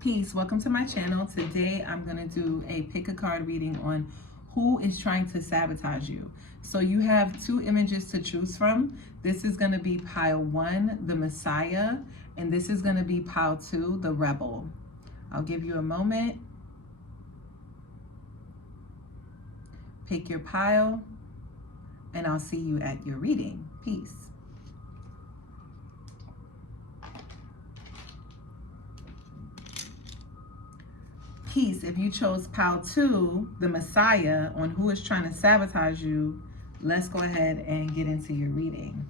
Peace, welcome to my channel. Today I'm going to do a pick a card reading on who is trying to sabotage you. So you have two images to choose from. This is going to be pile 1, the Messiah, and this is going to be pile 2, the Rebel. I'll give you a moment. Pick your pile, and I'll see you at your reading. Peace. Peace. If you chose pile 2, the Messiah, on who is trying to sabotage you, let's go ahead and get into your reading.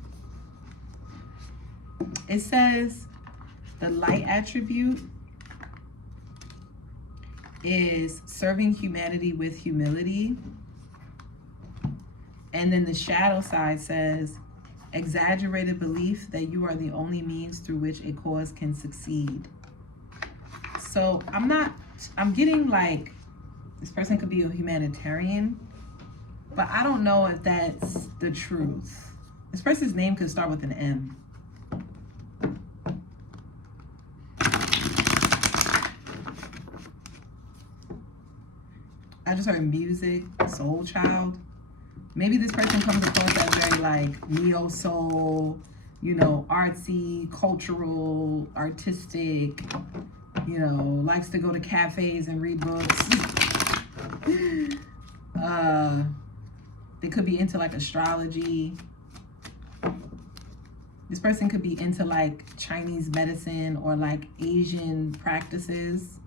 It says the light attribute is serving humanity with humility. And then the shadow side says exaggerated belief that you are the only means through which a cause can succeed. So I'm getting like this person could be a humanitarian, but I don't know if that's the truth. This person's name could start with an M. I just heard music, soul child. Maybe this person comes across as very like neo soul, you know, artsy, cultural, artistic, you know, likes to go to cafes and read books. They could be into like astrology. This person could be into like Chinese medicine or like Asian practices,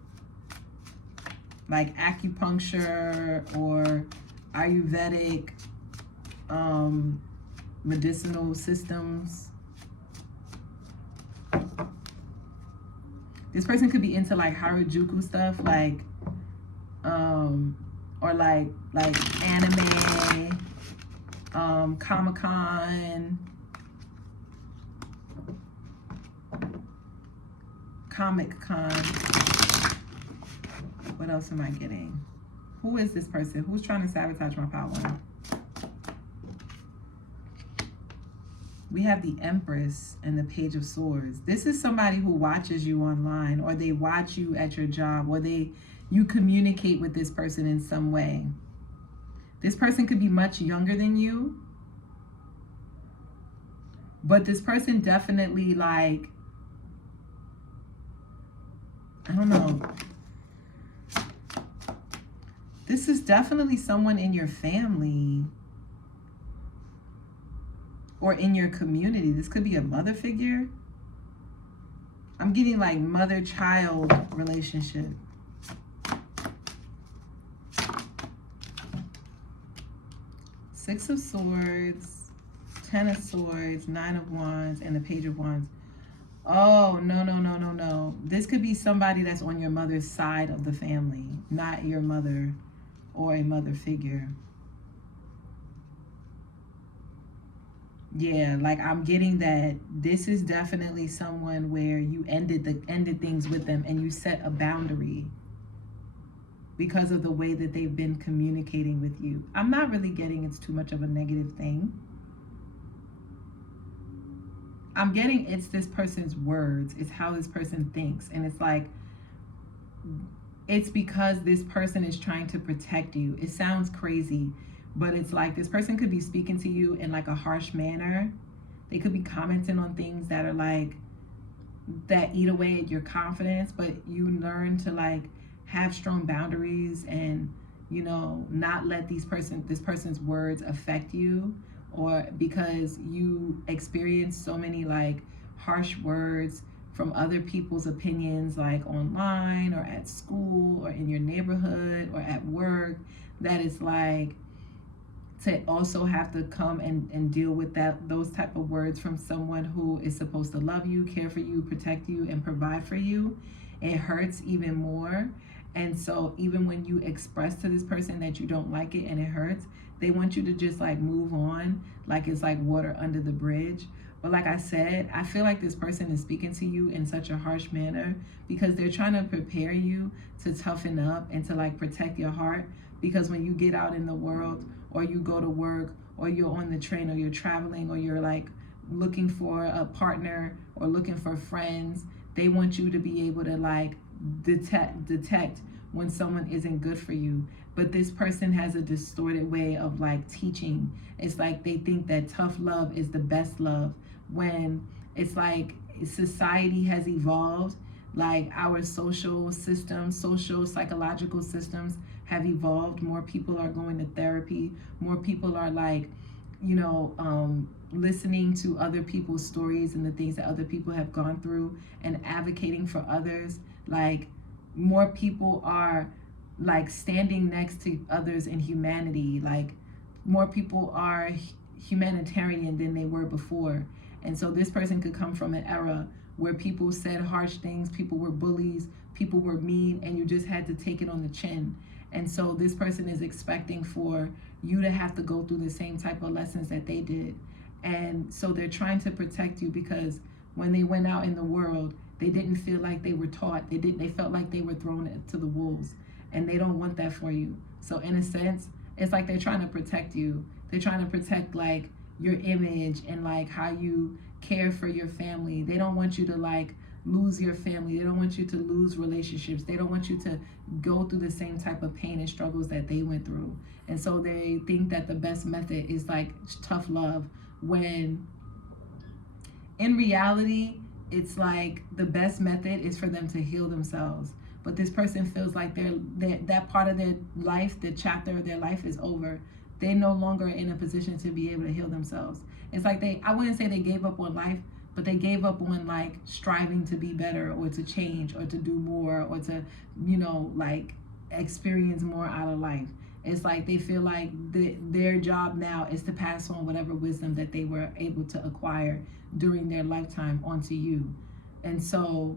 like acupuncture or Ayurvedic medicinal systems. This person could be into like Harajuku stuff, like or like anime, Comic-Con, What else am I getting? Who is this person? Who's trying to sabotage my pile 1? We have the Empress and the Page of Swords. This is somebody who watches you online, or they watch you at your job, or you communicate with this person in some way. This person could be much younger than you, but this person definitely like, I don't know. This is definitely someone in your family or in your community. This could be a mother figure. I'm getting like mother-child relationship. Six of Swords, 10 of Swords, 9 of Wands, and the Page of Wands. Oh, no. This could be somebody that's on your mother's side of the family, not your mother or a mother figure. Yeah, like I'm getting that this is definitely someone where you ended things with them and you set a boundary because of the way that they've been communicating with you. I'm not really getting it's too much of a negative thing. I'm getting it's this person's words, it's how this person thinks, and it's like it's because this person is trying to protect you. It sounds crazy, but it's like this person could be speaking to you in like a harsh manner. They could be commenting on things that are like, that eat away at your confidence, but you learn to like have strong boundaries and, you know, not let this person's words affect you, or because you experience so many like harsh words from other people's opinions, like online or at school or in your neighborhood or at work, that it's like to also have to come and deal with those type of words from someone who is supposed to love you, care for you, protect you, and provide for you. It hurts even more. And so even when you express to this person that you don't like it and it hurts, they want you to just like move on, like it's like water under the bridge. But like I said, I feel like this person is speaking to you in such a harsh manner because they're trying to prepare you to toughen up and to like protect your heart. Because when you get out in the world, or you go to work, or you're on the train, or you're traveling, or you're like looking for a partner or looking for friends, they want you to be able to like detect when someone isn't good for you. But this person has a distorted way of like teaching. It's like they think that tough love is the best love, when it's like society has evolved. Like our social systems, social psychological systems have evolved. More people are going to therapy. More people are like, listening to other people's stories and the things that other people have gone through and advocating for others. Like more people are like standing next to others in humanity. Like more people are humanitarian than they were before. And so this person could come from an era where people said harsh things, people were bullies, people were mean, and you just had to take it on the chin. And so this person is expecting for you to have to go through the same type of lessons that they did. And so they're trying to protect you because when they went out in the world, they didn't feel like they were taught. They felt like they were thrown to the wolves, and they don't want that for you. So in a sense, it's like they're trying to protect you. They're trying to protect like your image and like how you care for your family. They don't want you to like lose your family. They don't want you to lose relationships. They don't want you to go through the same type of pain and struggles that they went through. And so they think that the best method is like tough love, when in reality, it's like the best method is for them to heal themselves. But this person feels like that part of their life, the chapter of their life is over. They're no longer in a position to be able to heal themselves. It's like I wouldn't say they gave up on life, but they gave up on like striving to be better or to change or to do more or to, like experience more out of life. It's like they feel like their job now is to pass on whatever wisdom that they were able to acquire during their lifetime onto you. And so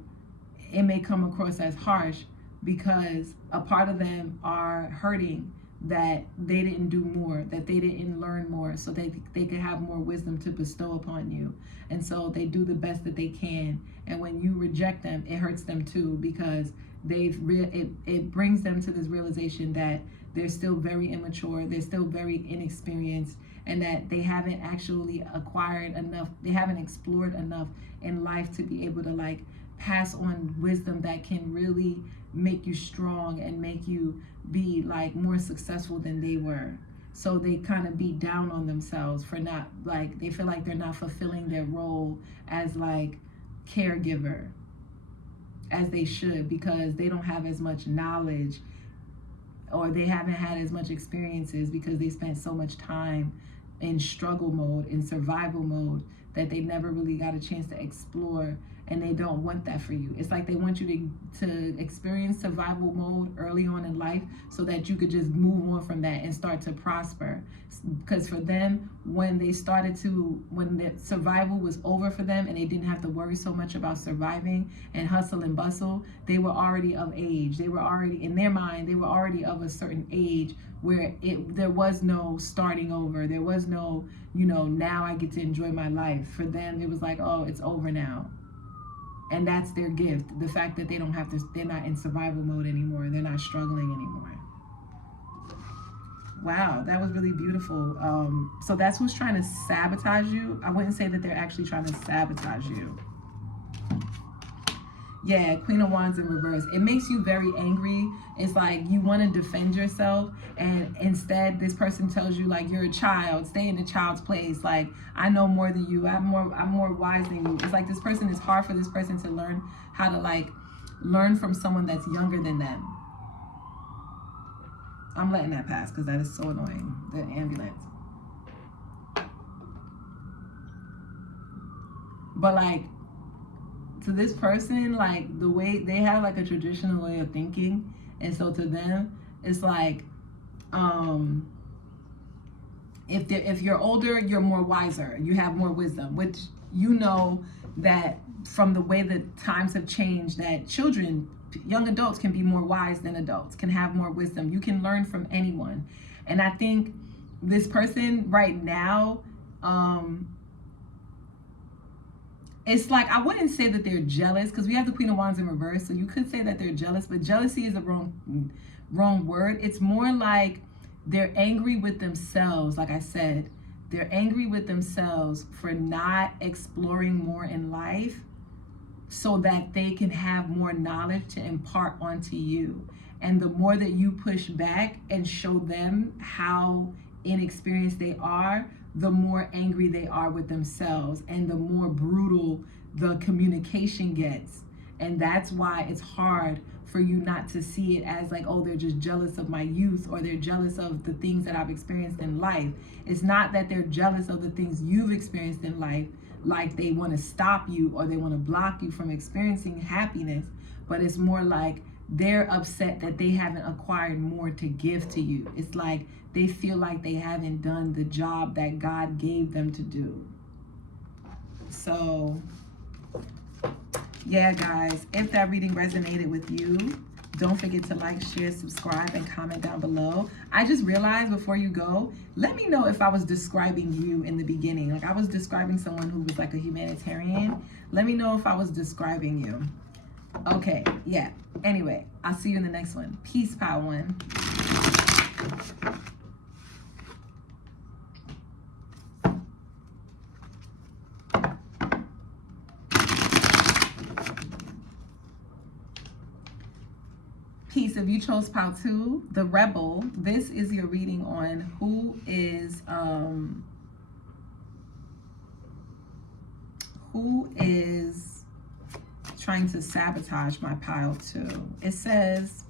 it may come across as harsh because a part of them are hurting that they didn't do more, that they didn't learn more, so they could have more wisdom to bestow upon you. And so they do the best that they can. And when you reject them, it hurts them too, because it brings them to this realization that they're still very immature, they're still very inexperienced, and that they haven't actually acquired enough, they haven't explored enough in life to be able to like pass on wisdom that can really make you strong and make you be like more successful than they were. So they kind of beat down on themselves for not, like, they feel like they're not fulfilling their role as like caregiver as they should, because they don't have as much knowledge, or they haven't had as much experiences, because they spent so much time in struggle mode, in survival mode, that they never really got a chance to explore. And they don't want that for you. It's like they want you to experience survival mode early on in life so that you could just move on from that and start to prosper. Because for them, when the survival was over for them and they didn't have to worry so much about surviving and hustle and bustle, they were already of age. They were already, in their mind, they were already of a certain age where there was no starting over. There was no, now I get to enjoy my life. For them, it was like, oh, it's over now. And that's their gift. The fact that they're not in survival mode anymore. They're not struggling anymore. Wow, that was really beautiful. So that's who's trying to sabotage you. I wouldn't say that they're actually trying to sabotage you. Yeah, Queen of Wands in reverse. It makes you very angry. It's like you want to defend yourself, and instead this person tells you like, you're a child, stay in the child's place. Like, I know more than you. I'm more wise than you. It's like this person, it's hard for this person to learn how to like learn from someone that's younger than them. I'm letting that pass because that is so annoying. The ambulance. But like, to this person, like the way they have like a traditional way of thinking, and so to them it's like, if you're older, you're more wiser, you have more wisdom, which that from the way that times have changed, that young adults can be more wise than adults, can have more wisdom. You can learn from anyone. And I think this person right now, it's like, I wouldn't say that they're jealous, because we have the Queen of Wands in reverse, so you could say that they're jealous, but jealousy is the wrong word. It's more like they're angry with themselves. Like I said, they're angry with themselves for not exploring more in life so that they can have more knowledge to impart onto you. And the more that you push back and show them how inexperienced they are, the more angry they are with themselves and the more brutal the communication gets. And that's why it's hard for you not to see it as like, oh, they're just jealous of my youth, or they're jealous of the things that I've experienced in life. It's not that they're jealous of the things you've experienced in life, like they want to stop you or they want to block you from experiencing happiness, but it's more like they're upset that they haven't acquired more to give to you. It's like they feel like they haven't done the job that God gave them to do. So yeah, guys, if that reading resonated with you, don't forget to like, share, subscribe, and comment down below. I just realized before you go, let me know if I was describing you in the beginning. Like I was describing someone who was like a humanitarian. Let me know if I was describing you. Okay, yeah. Anyway, I'll see you in the next one. Peace, Power One. Peace. If you chose Pile 2, the Rebel, this is your reading on who is trying to sabotage my Pile 2. It says,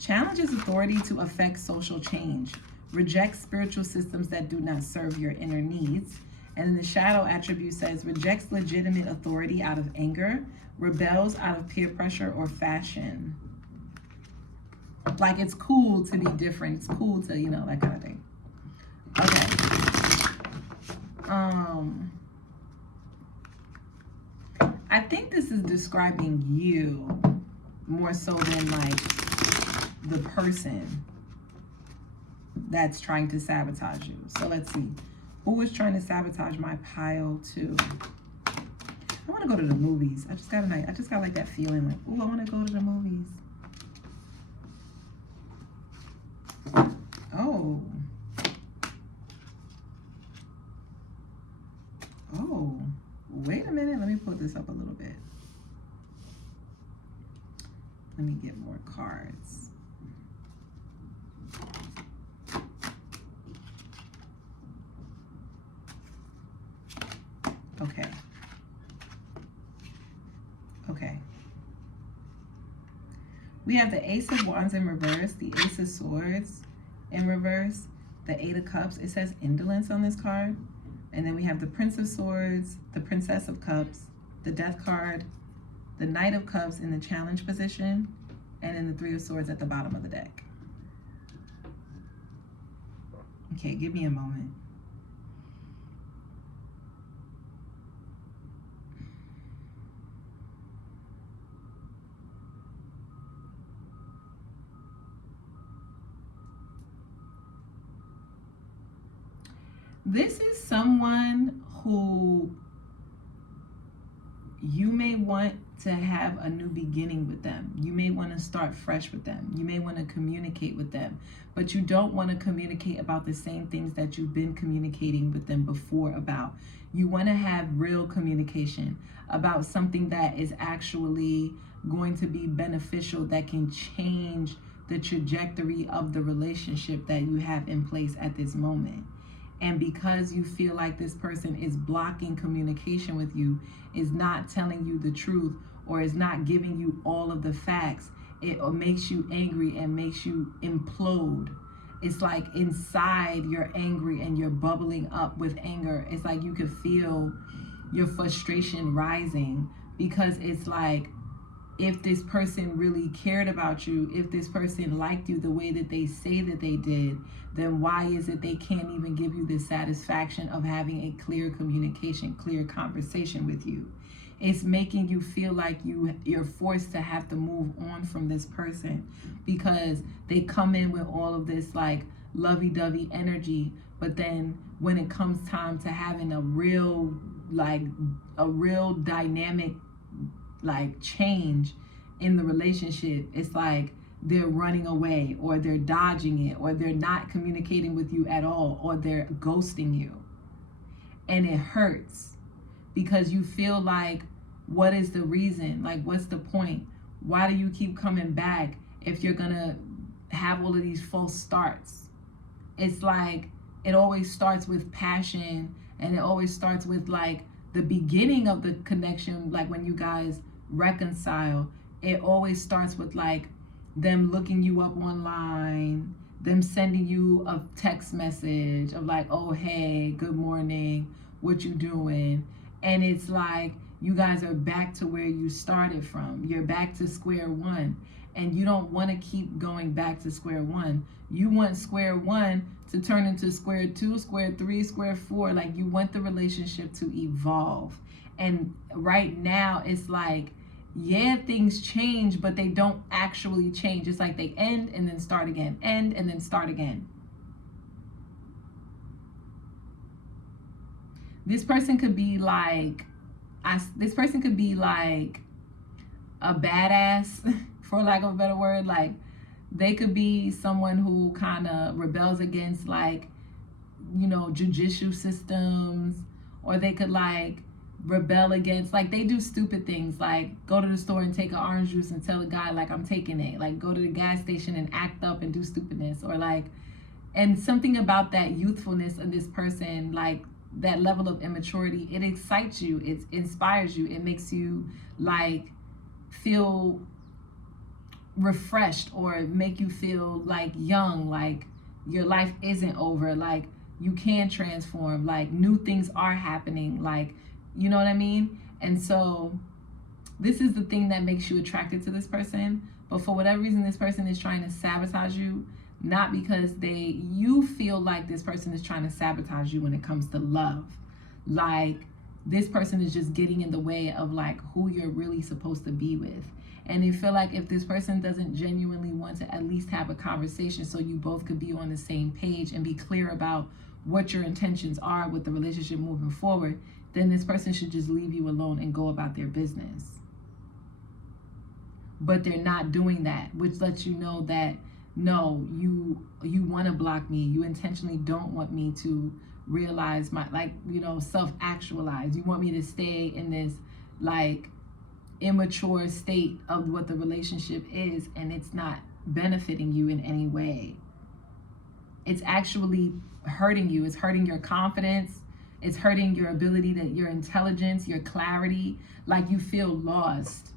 challenges authority to affect social change, reject spiritual systems that do not serve your inner needs. And then the shadow attribute says, rejects legitimate authority out of anger, rebels out of peer pressure or fashion. Like it's cool to be different. It's cool to, you know, that kind of thing. Okay. I think this is describing you more so than like the person that's trying to sabotage you. So let's see. Who is trying to sabotage my Pile 2? I want to go to the movies. I just got like that feeling like, oh, I want to go to the movies. Oh. Oh. Wait a minute. Let me pull this up a little bit. Let me get more cards. Okay. Okay. We have the Ace of Wands in reverse, the Ace of Swords in reverse, the Eight of Cups. It says indolence on this card. And then we have the Prince of Swords, the Princess of Cups, the Death card, the Knight of Cups in the challenge position, and then the Three of Swords at the bottom of the deck. Okay, give me a moment. This is someone who you may want to have a new beginning with them. You may want to start fresh with them. You may want to communicate with them, but you don't want to communicate about the same things that you've been communicating with them before about. You want to have real communication about something that is actually going to be beneficial, that can change the trajectory of the relationship that you have in place at this moment. And because you feel like this person is blocking communication with you, is not telling you the truth, or is not giving you all of the facts, it makes you angry and makes you implode. It's like inside you're angry and you're bubbling up with anger. It's like you could feel your frustration rising, because it's like, if this person really cared about you, if this person liked you the way that they say that they did, then why is it they can't even give you the satisfaction of having a clear communication, clear conversation with you? It's making you feel like you're forced to have to move on from this person, because they come in with all of this like lovey-dovey energy, but then when it comes time to having a real dynamic like change in the relationship, it's like they're running away, or they're dodging it, or they're not communicating with you at all, or they're ghosting you. And it hurts, because you feel like What is the reason? Like, what's the point? Why do you keep coming back if you're gonna have all of these false starts? It's like it always starts with passion, and it always starts with like the beginning of the connection, like when you guys reconcile. It always starts with like them looking you up online, them sending you a text message of like, oh hey, good morning, what you doing? And it's like you guys are back to where you started from. You're back to square one, and you don't want to keep going back to square one. You want square one to turn into square two, square three, square four. Like, you want the relationship to evolve. And right now it's like, yeah, things change, but they don't actually change. It's like they end and then start again, end and then start again. This person could be like, this person could be like a badass, for lack of a better word. Like, they could be someone who kind of rebels against, like, you know, judicial systems, or they could like rebel against, like, they do stupid things, like go to the store and take an orange juice and tell the guy like I'm taking it, like go to the gas station and act up and do stupidness, or like, and something about that youthfulness of this person, like that level of immaturity, it excites you, it inspires you, it makes you like feel refreshed, or make you feel like young, like your life isn't over, like you can transform, like new things are happening, like, you know what I mean? And so this is the thing that makes you attracted to this person. But for whatever reason, this person is trying to sabotage you, not because you feel like this person is trying to sabotage you when it comes to love. Like, this person is just getting in the way of like who you're really supposed to be with. And you feel like if this person doesn't genuinely want to at least have a conversation so you both could be on the same page and be clear about what your intentions are with the relationship moving forward, then this person should just leave you alone and go about their business. But they're not doing that, which lets you know that no, you want to block me. You intentionally don't want me to realize my, like, you know, self-actualize. You want me to stay in this like immature state of what the relationship is, and it's not benefiting you in any way. It's actually hurting you. It's hurting your confidence. It's hurting your ability, to your intelligence, your clarity. Like, you feel lost.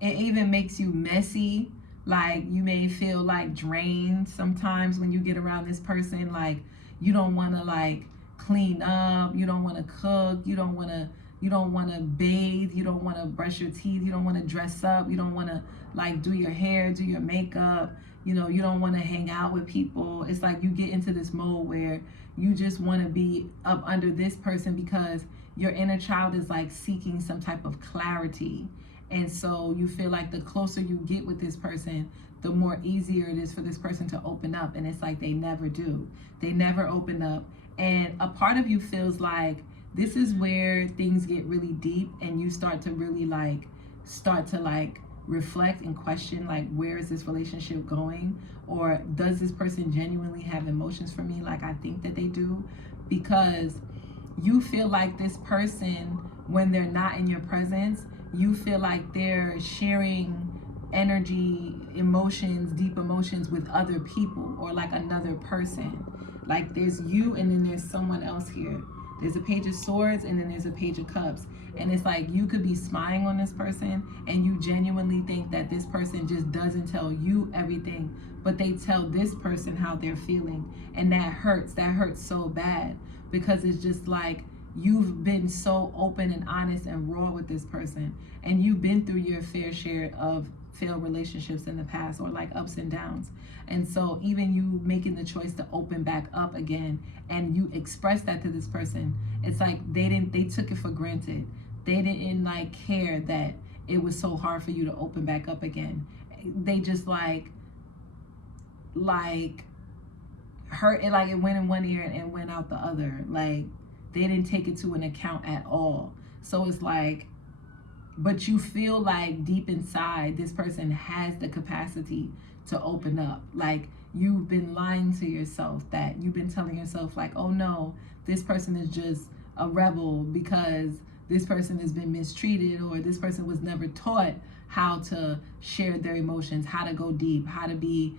It even makes you messy. Like, you may feel like drained sometimes when you get around this person. Like, you don't want to like clean up, you don't want to cook, you don't want to bathe, you don't want to brush your teeth, you don't want to dress up, you don't want to like do your hair, do your makeup, you know, you don't want to hang out with people. It's like you get into this mode where you just want to be up under this person because your inner child is like seeking some type of clarity. And so you feel like the closer you get with this person, the more easier it is for this person to open up. And it's like they never do. They never open up. And a part of you feels like this is where things get really deep, and you start to really like reflect and question, like, where is this relationship going? Or does this person genuinely have emotions for me like I think that they do? Because you feel like this person, when they're not in your presence, you feel like they're sharing energy, emotions, deep emotions with other people, or like another person. Like, there's you and then there's someone else here. There's a page of swords and then there's a page of cups. And it's like you could be spying on this person and you genuinely think that this person just doesn't tell you everything, but they tell this person how they're feeling. And that hurts. That hurts so bad, because it's just like you've been so open and honest and raw with this person, and you've been through your fair share of failed relationships in the past, or like ups and downs. And so even you making the choice to open back up again and you express that to this person, it's like they took it for granted. They didn't like care that it was so hard for you to open back up again. They just like hurt it, like it went in one ear and went out the other. Like, they didn't take it to an account at all. So it's like, but you feel like deep inside this person has the capacity to open up. Like, you've been lying to yourself, that you've been telling yourself like, oh no, this person is just a rebel because this person has been mistreated, or this person was never taught how to share their emotions, how to go deep, how to be,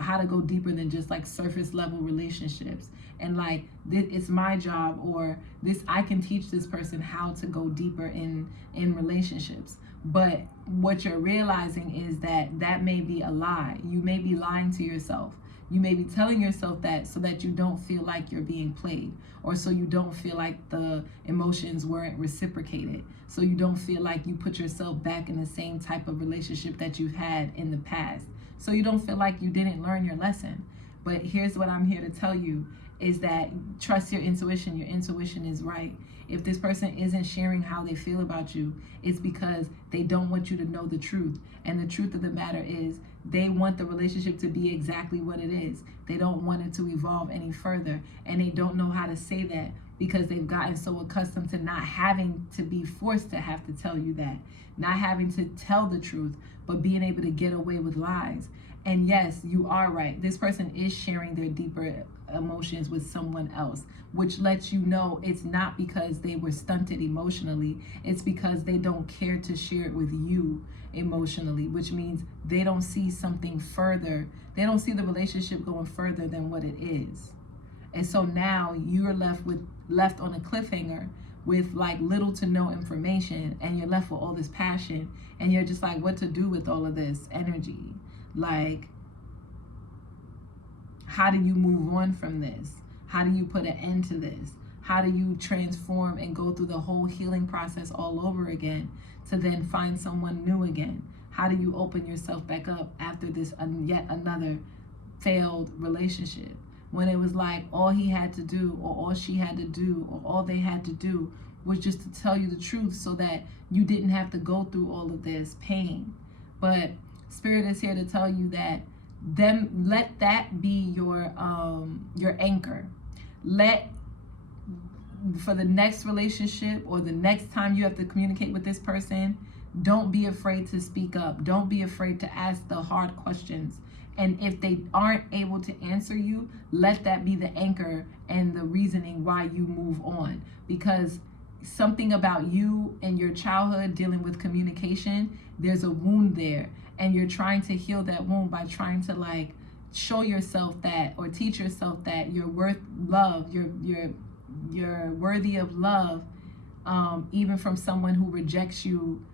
how to go deeper than just like surface level relationships. And like, it's my job, or this, I can teach this person how to go deeper in relationships. But what you're realizing is that may be a lie. You may be lying to yourself. You may be telling yourself that so that you don't feel like you're being played, or so you don't feel like the emotions weren't reciprocated, so you don't feel like you put yourself back in the same type of relationship that you've had in the past, so you don't feel like you didn't learn your lesson. But here's what I'm here to tell you, is that trust your intuition. Your intuition is right. If this person isn't sharing how they feel about you, it's because they don't want you to know the truth. And the truth of the matter is, they want the relationship to be exactly what it is. They don't want it to evolve any further. And they don't know how to say that because they've gotten so accustomed to not having to be forced to have to tell you that, not having to tell the truth, but being able to get away with lies. And yes, you are right. This person is sharing their deeper emotions with someone else, which lets you know it's not because they were stunted emotionally. It's because they don't care to share it with you emotionally, which means they don't see something further. They don't see the relationship going further than what it is. And so now you're left on a cliffhanger with like little to no information, and you're left with all this passion, and you're just like, what to do with all of this energy? Like, how do you move on from this? How do you put an end to this? How do you transform and go through the whole healing process all over again to then find someone new again? How do you open yourself back up after this yet another failed relationship? When it was like all he had to do, or all she had to do, or all they had to do was just to tell you the truth so that you didn't have to go through all of this pain. But Spirit is here to tell you that let that be your anchor. For the next relationship, or the next time you have to communicate with this person, don't be afraid to speak up. Don't be afraid to ask the hard questions. And if they aren't able to answer you, let that be the anchor and the reasoning why you move on. Because something about you and your childhood dealing with communication, there's a wound there. And you're trying to heal that wound by trying to like show yourself that, or teach yourself that you're worth love, you're worthy of love, even from someone who rejects you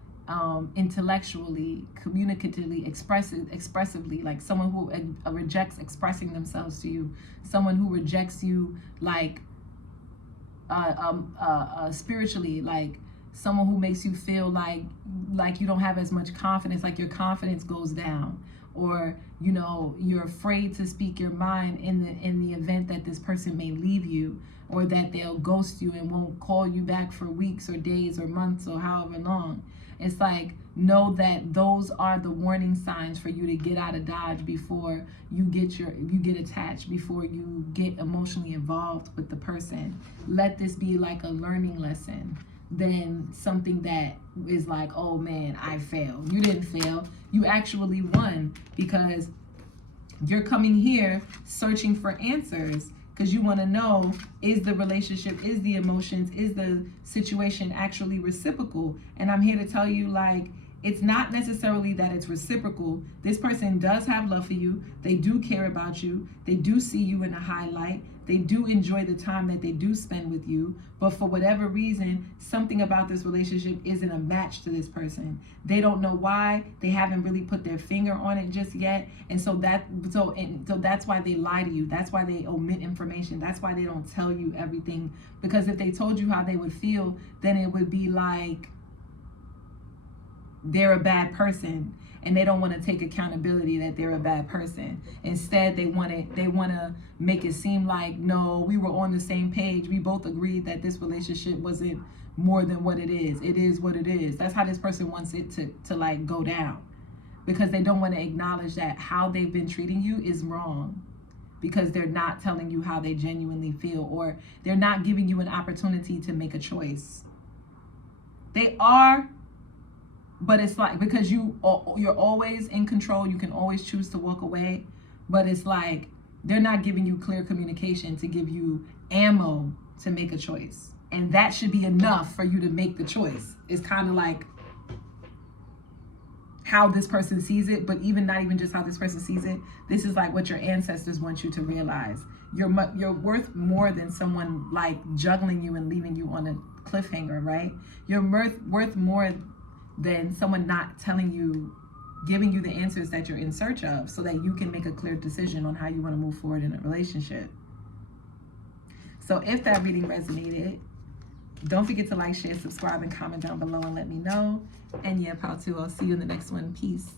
intellectually, communicatively, expressively, like someone who rejects expressing themselves to you, someone who rejects you like spiritually, like someone who makes you feel like you don't have as much confidence, like your confidence goes down, or you're afraid to speak your mind in the event that this person may leave you, or that they'll ghost you and won't call you back for weeks or days or months or however long. It's like, know that those are the warning signs for you to get out of Dodge before you get attached, before you get emotionally involved with the person. Let this be like a learning lesson than something that is like, oh man, I failed. You didn't fail. You actually won, because you're coming here searching for answers, because you want to know, is the relationship, is the emotions, is the situation actually reciprocal? And I'm here to tell you, like, it's not necessarily that it's reciprocal. This person does have love for you. They do care about you. They do see you in a highlight. They do enjoy the time that they do spend with you. But for whatever reason, something about this relationship isn't a match to this person. They don't know why. They haven't really put their finger on it just yet. And so that's why they lie to you. That's why they omit information. That's why they don't tell you everything. Because if they told you how they would feel, then it would be like they're a bad person, and they don't want to take accountability that they're a bad person. Instead, they want to make it seem like, no, we were on the same page. We both agreed that this relationship wasn't more than what it is. It is what it is. That's how this person wants it to like go down, because they don't want to acknowledge that how they've been treating you is wrong, because they're not telling you how they genuinely feel, or they're not giving you an opportunity to make a choice. They are, but it's like, because you're always in control, you can always choose to walk away, but it's like they're not giving you clear communication to give you ammo to make a choice. And that should be enough for you to make the choice. It's kind of like how this person sees it, but even not even just how this person sees it. This is like what your ancestors want you to realize. You're worth more than someone like juggling you and leaving you on a cliffhanger, right? You're worth more than someone not telling you, giving you the answers that you're in search of, so that you can make a clear decision on how you want to move forward in a relationship. So if that reading resonated, don't forget to like, share, subscribe, and comment down below and let me know. And yeah, Pal 2, I'll see you in the next one. Peace.